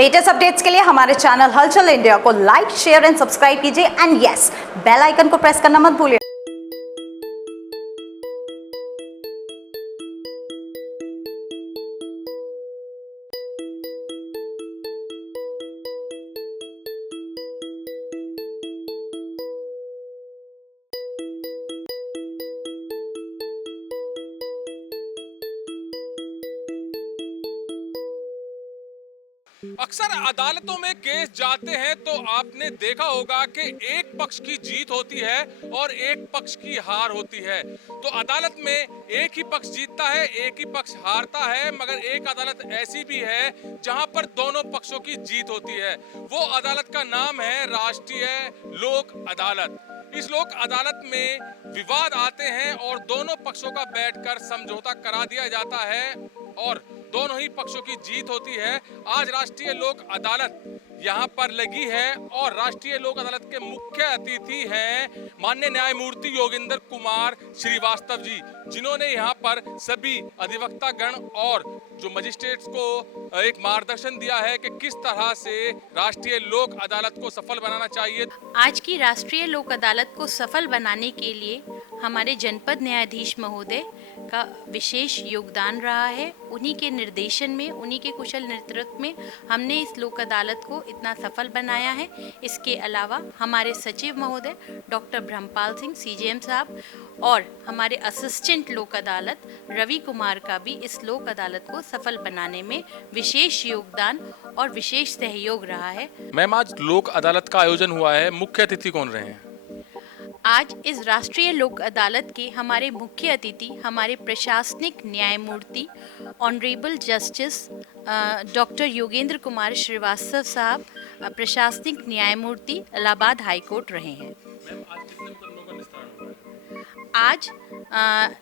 Latest updates के लिए हमारे चैनल हलचल इंडिया को लाइक, शेयर एंड सब्सक्राइब कीजिए एंड यस, बेल आइकन को प्रेस करना मत भूलिए। अक्सर अदालतों में केस जाते हैं तो आपने देखा होगा कि एक पक्ष की जीत होती है और एक पक्ष की हार होती है। तो अदालत में एक ही पक्ष जीतता है, एक ही पक्ष हारता है, मगर एक अदालत ऐसी भी है जहां पर दोनों पक्षों की जीत होती है। वो अदालत का नाम है राष्ट्रीय लोक अदालत। इस लोक अदालत में विवाद आते हैं और दोनों पक्षों का बैठकर समझौता करा दिया जाता है और दोनों ही पक्षों की जीत होती है। आज राष्ट्रीय लोक अदालत यहाँ पर लगी है और राष्ट्रीय लोक अदालत के मुख्य अतिथि हैं माननीय न्यायमूर्ति योगेंद्र कुमार श्रीवास्तव जी, जिन्होंने यहाँ पर सभी अधिवक्ता गण और जो मजिस्ट्रेट्स को एक मार्गदर्शन दिया है कि किस तरह से राष्ट्रीय लोक अदालत को सफल बनाना चाहिए। आज की राष्ट्रीय लोक अदालत को सफल बनाने के लिए हमारे जनपद न्यायाधीश महोदय का विशेष योगदान रहा है। उन्हीं के निर्देशन में, उन्हीं के कुशल नेतृत्व में हमने इस लोक अदालत को इतना सफल बनाया है। इसके अलावा हमारे सचिव महोदय डॉक्टर ब्रह्मपाल सिंह सीजेएम साहब और हमारे असिस्टेंट लोक अदालत रवि कुमार का भी इस लोक अदालत को सफल बनाने में विशेष योगदान और विशेष सहयोग रहा है। मैम, आज लोक अदालत का आयोजन हुआ है, मुख्य अतिथि कौन रहे हैं? आज इस राष्ट्रीय लोक अदालत के हमारे मुख्य अतिथि हमारे प्रशासनिक न्यायमूर्ति honourable justice doctor Yogendra Kumar Shrivastava साहब, प्रशासनिक न्यायमूर्ति इलाहाबाद हाई कोर्ट रहे हैं। आज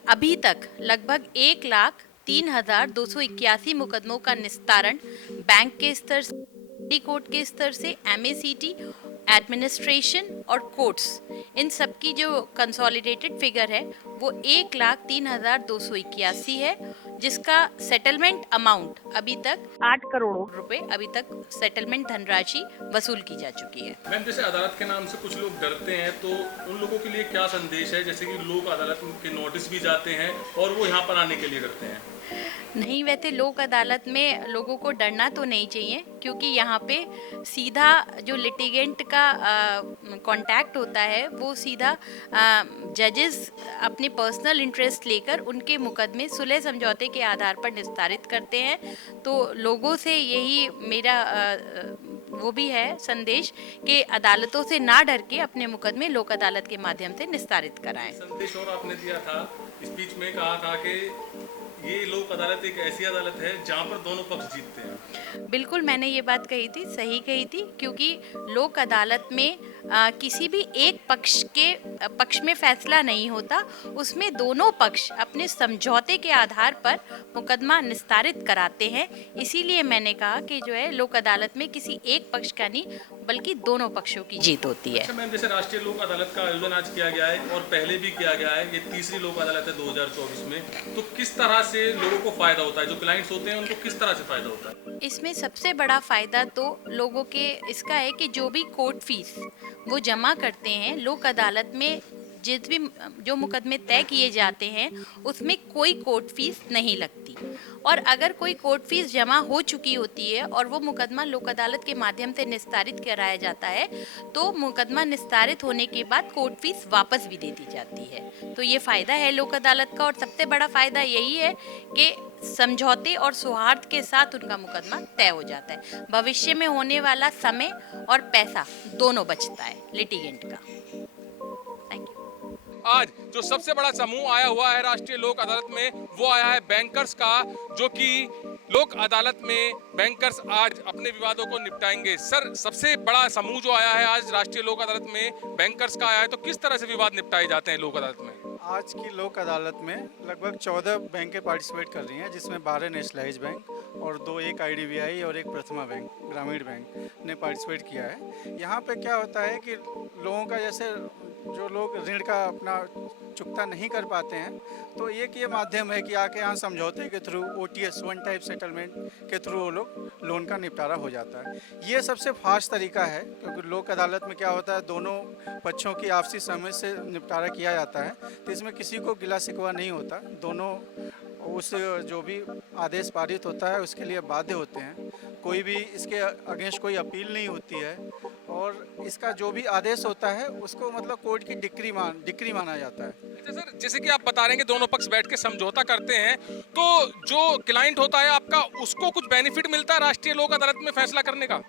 अभी तक लगभग 1,03,281 मुकदमों का निस्तारण बैंक के स्तर से, कोर्ट के स्तर से, एमएसीटी, एडमिनिस्ट्रेशन और कोर्ट्स, इन सब की जो कंसोलिडेटेड फिगर है वो 1,03,281 है, जिसका सेटलमेंट अमाउंट अभी तक 8 करोड़ रुपए अभी तक सेटलमेंट धनराशि वसूल की जा चुकी है। मैम, जैसे अदालत के नाम से कुछ लोग डरते हैं तो उन लोगों के लिए क्या संदेश है? जैसे कि लोग अदालत के नोटिस भी जाते हैं और वो यहाँ पर आने के लिए डरते हैं। नहीं, वैसे लोक अदालत में लोगों को डरना तो नहीं चाहिए, क्योंकि यहाँ पे सीधा जो लिटिगेंट का कांटेक्ट होता है वो सीधा जजेस अपने पर्सनल इंटरेस्ट लेकर उनके मुकदमे सुलह समझौते के आधार पर निस्तारित करते हैं। तो लोगों से यही मेरा वो भी है संदेश कि अदालतों से ना डर के अपने मुकदमे लोक अदालत के माध्यम से निस्तारित कराएं। संदेश और आपने दिया था, स्पीच में कहा था कि ये लोक अदालत एक ऐसी अदालत है जहाँ पर दोनों पक्ष जीतते हैं। बिल्कुल, मैंने ये बात कही थी, सही कही थी, क्योंकि लोक अदालत में किसी भी एक पक्ष में फैसला नहीं होता, उसमें दोनों पक्ष अपने समझौते के आधार पर मुकदमा निस्तारित कराते हैं। इसीलिए मैंने कहा कि जो है लोक अदालत में किसी एक पक्ष का नहीं बल्कि दोनों पक्षों की जीत होती है। अच्छा मैम, जैसे राष्ट्रीय लोक अदालत का आयोजन आज किया गया है और पहले भी किया गया है, ये तीसरी लोक अदालत है 2024 में, तो किस तरह से लोगों को फायदा होता है? जो क्लाइंट्स होते हैं उनको किस तरह से फायदा होता है? इसमें सबसे बड़ा फायदा तो लोगों के इसका है कि जो भी कोर्ट फीस वो जमा करते हैं लोक अदालत में, जिस भी जो मुकदमे तय किए जाते हैं उसमें कोई कोर्ट फीस नहीं लगती। और अगर कोई कोर्ट फीस जमा हो चुकी होती है और वो मुकदमा लोक अदालत के माध्यम से निस्तारित कराया जाता है तो मुकदमा निस्तारित होने के बाद कोर्ट फीस वापस भी दे दी जाती है। तो ये फ़ायदा है लोक अदालत का, और सबसे बड़ा फ़ायदा यही है कि समझौते और सौहार्द के साथ उनका मुकदमा तय हो जाता है। भविष्य में होने वाला समय और पैसा दोनों बचता है लिटिगेंट का। Thank you. आज जो सबसे बड़ा समूह आया हुआ है राष्ट्रीय लोक अदालत में, वो आया है बैंकर्स का, जो कि लोक अदालत में बैंकर्स आज अपने विवादों को निपटाएंगे। सर, सबसे बड़ा समूह जो आया है आज राष्ट्रीय लोक अदालत में बैंकर्स का आया है, तो किस तरह से विवाद निपटाए जाते हैं लोक अदालत में? आज की लोक अदालत में लगभग 14 बैंकें पार्टिसिपेट कर रही हैं, जिसमें 12 नेशनलाइज बैंक और 2 एक आईडीबीआई और एक प्रथमा बैंक, ग्रामीण बैंक ने पार्टिसिपेट किया है। यहाँ पे क्या होता है कि लोगों का, जैसे जो लोग ऋण का अपना चुकता नहीं कर पाते हैं तो एक ये माध्यम है कि आके यहाँ समझौते के through OTS one type settlement के थ्रू वो लोग लोन का निपटारा हो जाता है। ये सबसे फास्ट तरीका है क्योंकि लोक अदालत में क्या होता है, दोनों पक्षों की आपसी समझ से निपटारा किया जाता है, तो इसमें किसी को गिला शिकवा नहीं होता। दोनों उस जो भी आदेश पारित होता है उसके लिए बाध्य होते हैं, कोई भी इसके अगेंस्ट कोई अपील नहीं होती है, और इसका जो भी आदेश होता है उसको मतलब कोर्ट की डिक्री माना जाता है। अच्छा सर, जैसे कि आप बता रहे हैं कि दोनों पक्ष बैठ के समझौता करते हैं, तो जो क्लाइंट होता है आपका, उसको कुछ बेनिफिट मिलता है राष्ट्रीय लोक अदालत में फैसला करने का?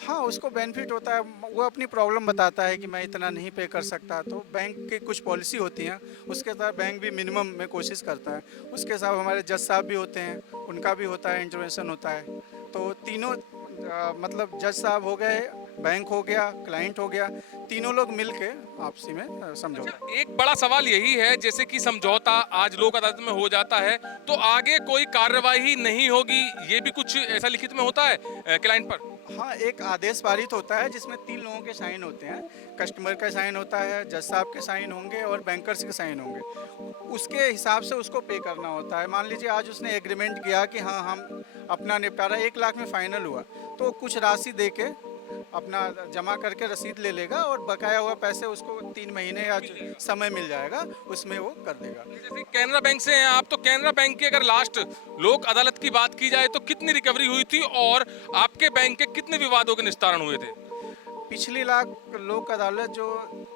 हाँ, उसको बेनिफिट होता है। वो अपनी प्रॉब्लम बताता है कि मैं इतना नहीं पे कर सकता, तो बैंक की कुछ पॉलिसी होती हैं, उसके तहत बैंक भी मिनिमम में कोशिश करता है। उसके साथ हमारे जज साहब भी होते हैं, उनका भी होता है, इंटरवेंशन होता है। तो तीनों मतलब जज साहब हो गए, बैंक हो गया, क्लाइंट हो गया, तीनों लोग मिलके आपसी में समझौता। अच्छा, एक बड़ा सवाल यही है, जैसे कि समझौता आज लोक अदालत में हो जाता है तो आगे कोई कार्यवाही नहीं होगी, ये भी कुछ ऐसा लिखित में होता है क्लाइंट पर? हाँ, एक आदेश पारित होता है जिसमें 3 लोगों के साइन होते हैं। कस्टमर का साइन होता है, जज साहब के साइन होंगे और बैंकर्स के साइन होंगे। उसके हिसाब से उसको पे करना होता है। मान लीजिए आज उसने एग्रीमेंट किया कि हाँ हम अपना निपटारा 1 लाख में फाइनल हुआ, तो कुछ राशि दे के अपना जमा करके रसीद ले लेगा और बकाया हुआ पैसे उसको 3 महीने या समय मिल जाएगा, उसमें वो कर देगा। जैसे कैनरा बैंक से हैं आप, तो कैनरा बैंक की अगर लास्ट लोक अदालत की बात की जाए तो कितनी रिकवरी हुई थी और आपके बैंक के कितने विवादों के निस्तारण हुए थे? पिछली लोक अदालत जो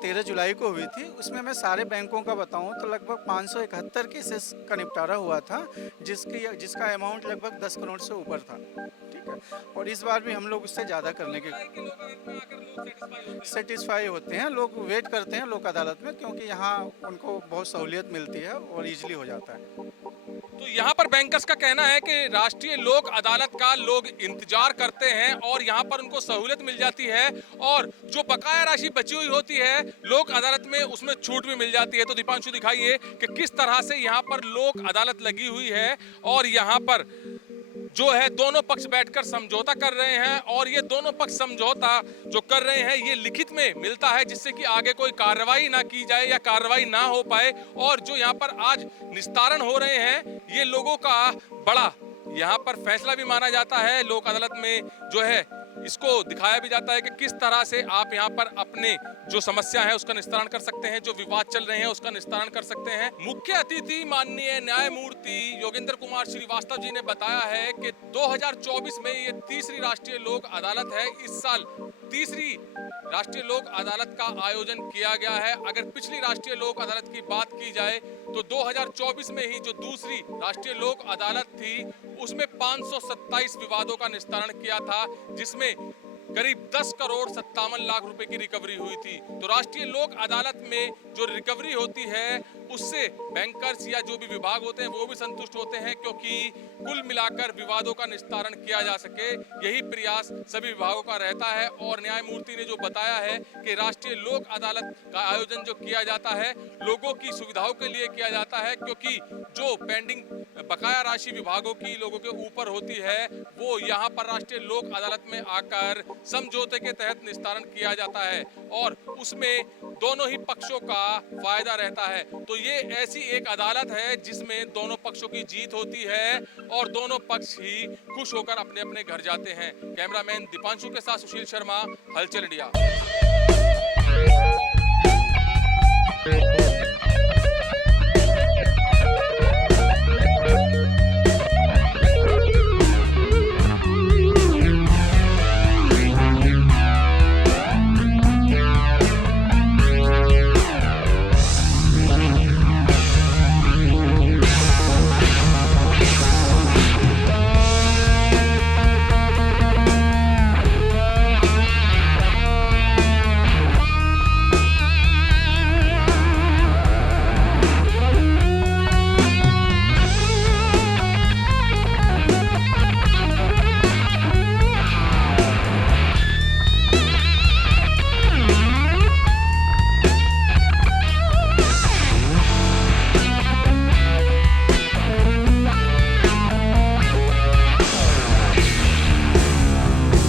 13 जुलाई को हुई थी, उसमें मैं सारे बैंकों का बताऊं तो लगभग 571 केसेस का निपटारा हुआ था, जिसका अमाउंट लगभग 10 करोड़ से ऊपर था। ठीक है, और इस बार भी हम लोग उससे ज़्यादा करने के सेटिस्फाई होते हैं। लोग वेट करते हैं लोक अदालत में, क्योंकि यहाँ उनको बहुत सहूलियत मिलती है और ईजिली हो जाता है। तो यहाँ पर बैंकर्स का कहना है कि राष्ट्रीय लोक अदालत का लोग इंतजार करते हैं और यहाँ पर उनको सहूलियत मिल जाती है, और जो बकाया राशि बची हुई होती है लोक अदालत में उसमें छूट भी मिल जाती है। तो दीपांशु दिखाइए कि किस तरह से यहाँ पर लोक अदालत लगी हुई है और यहाँ पर जो है दोनों पक्ष बैठकर समझौता कर रहे हैं, और ये दोनों पक्ष समझौता जो कर रहे हैं ये लिखित में मिलता है, जिससे कि आगे कोई कार्रवाई ना की जाए या कार्रवाई ना हो पाए। और जो यहाँ पर आज निस्तारण हो रहे हैं ये लोगों का बड़ा यहाँ पर फैसला भी माना जाता है। लोक अदालत में जो है इसको दिखाया भी जाता है कि किस तरह से आप यहाँ पर अपने जो समस्या है उसका निस्तारण कर सकते हैं, जो विवाद चल रहे हैं उसका निस्तारण कर सकते हैं। मुख्य अतिथि माननीय न्यायमूर्ति योगेंद्र कुमार श्रीवास्तव जी ने बताया है कि 2024 में ये तीसरी राष्ट्रीय लोक अदालत है। इस साल तीसरी राष्ट्रीय लोक अदालत का आयोजन किया गया है। अगर पिछली राष्ट्रीय लोक अदालत की बात की जाए तो 2024 में ही जो दूसरी राष्ट्रीय लोक अदालत थी उसमें 527 विवादों का निस्तारण किया था, जिसमें करीब 10 करोड़ 57 लाख रुपए की रिकवरी हुई थी। तो राष्ट्रीय लोक अदालत में जो रिकवरी होती है उससे बैंकर्स या जो भी विभाग होते हैं वो भी संतुष्ट होते हैं, क्योंकि कुल मिलाकर विवादों का निस्तारण किया जा सके यही प्रयास सभी विभागों का रहता है। और न्यायमूर्ति ने जो बताया है कि राष्ट्रीय लोक अदालत का आयोजन जो किया जाता है लोगों की सुविधाओं के लिए किया जाता है, क्योंकि जो पेंडिंग बकाया राशि विभागों की लोगों के ऊपर होती है वो यहाँ पर राष्ट्रीय लोक अदालत में आकर समझौते के तहत निस्तारण किया जाता है, और उसमें दोनों ही पक्षों का फायदा रहता है। तो ये ऐसी एक अदालत है जिसमें दोनों पक्षों की जीत होती है और दोनों पक्ष ही खुश होकर अपने अपने घर जाते हैं। कैमरामैन दीपांशु के साथ सुशील शर्मा, हलचल इंडिया।